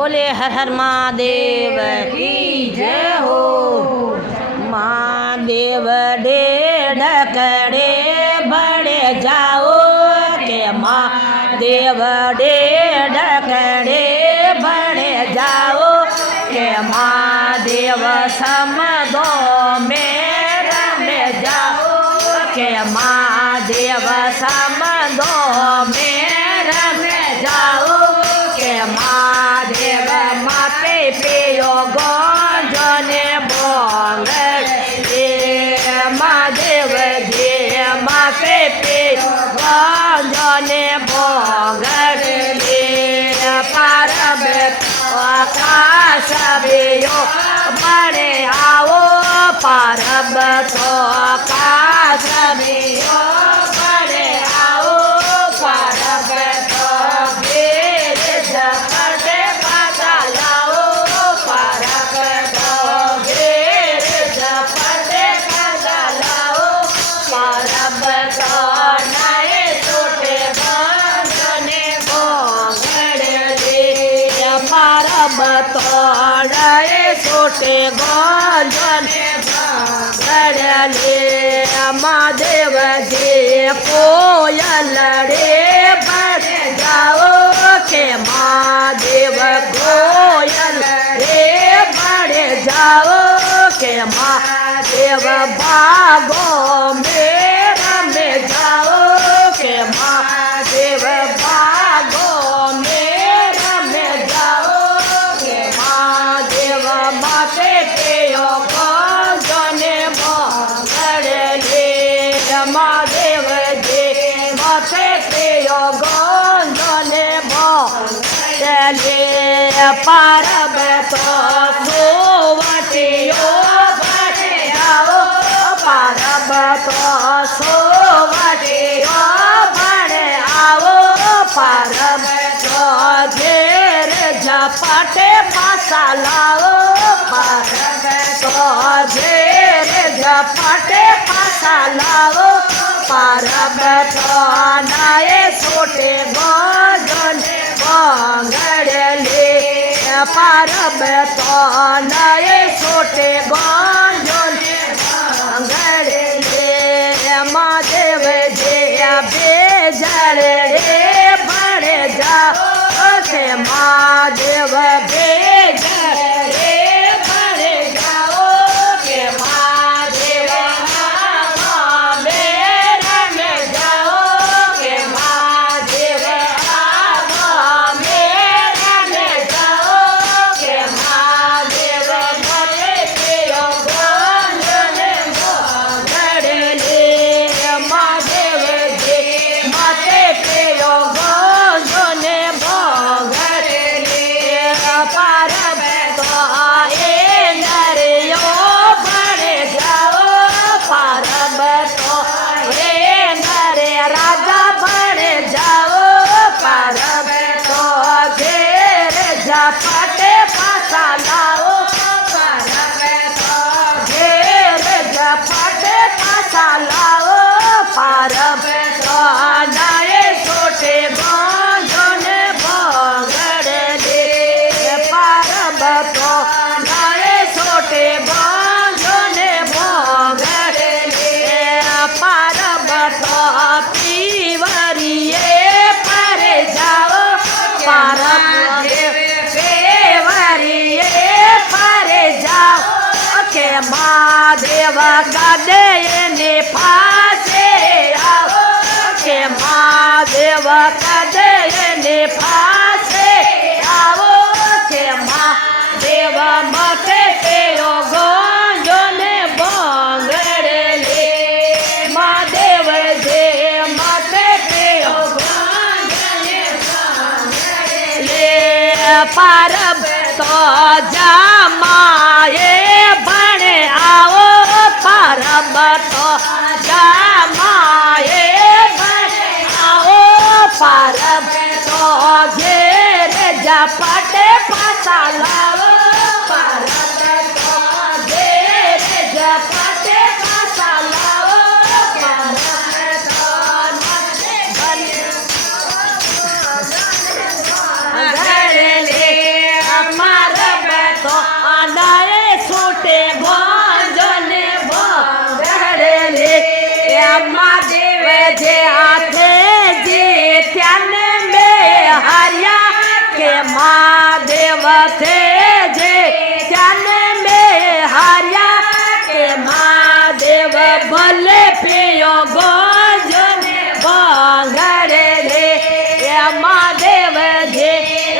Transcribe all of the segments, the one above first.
बोले हर हर महादेव की जय हो। महादेव डे ढकड़े बड़े जाओ के महादेव डे ढकड़े बड़े जाओ के महादेव समदो में रमे जाओ के महादेव समदो में रमे जाओ के महादेव माते पियो गंजने बोंगड़ महादेव जी माते पियो गंजने बोंगड़ पारब आकाश बियो बड़े आओ पारब तो आकाश बियो बड़े आओ पारब तो गिर झपटे पाता लाओ पारब तो गिर झपटे पाता लाओ पारब तो नए टूटे बंधने बोंगड़ पारब तो नए टूटे बंधने बोंगड़ महादेव जी कोयल रे बड़े जाओ के महादेव कोयल रे बड़े जाओ के महादेव भागो मेरा में जाओ के महादेव भागो मेरा में जाओ के महादेव माते पियो गंजने बोंगड़ महादेव जी माते पियो गंजने बोंगड़ पारब तो सोवटियो बड़े जाओ पारब तो सोवटियो बड़े आओ पारब तो घेर झपटे पासा लाओ पारब तो घेर झपटे पासा लाओ पारब तो नए सोटे गंजने बोंगड़ पारब तो नए सोटे गंजने बोंगड़ महादेव जी बेजड़ रे बड़े जाओ के महादेव बेजड़ रे बड़े जाओ के महादेव मेरा में जाओ के महादेव मेरा में जाओ के महादेव माते पियो गंजने बोंगड़ महादेव जी माते पियो गंजने बोंगड़ पारब तो आए नरियो बड़े जाओ पारब तो रे नरे राजा बड़े जाओ पारब तो घेर झपटे पासा लाओ पारब तो घेर झपटे पासा लाओ पारब तो नए छोटे गंजने बोंगड़ पारब तो नए छोटे गंजने बोंगड़ पारब तो पीवरिए पर जाओ पारब पेवरिए पर जाओ के महादेव गदे ने फासे आओ के महादेव गदे ने फासे आओ के महादेव माते पियो गंजने बोंगड़ महादेव जी माते पियो गंजने बोंगड़ पारब तो जमाए बड़े आओ पारब तो जमाए बड़े आओ पारब तो घेर झपटे पासा लाओ पारब तो घेर झपटे पासा लाओ पारब तो મહાદેવ છે જે ત્યાંને મેં હાર્યા કે મહાદેવ ભલે પિયો ગોજને ભાંગડે રે એ મહાદેવ જે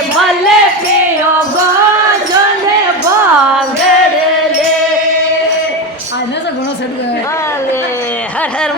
ભલે પિયો ગોજને ભાંગડે રે આને તો ઘણો સેટ હર હર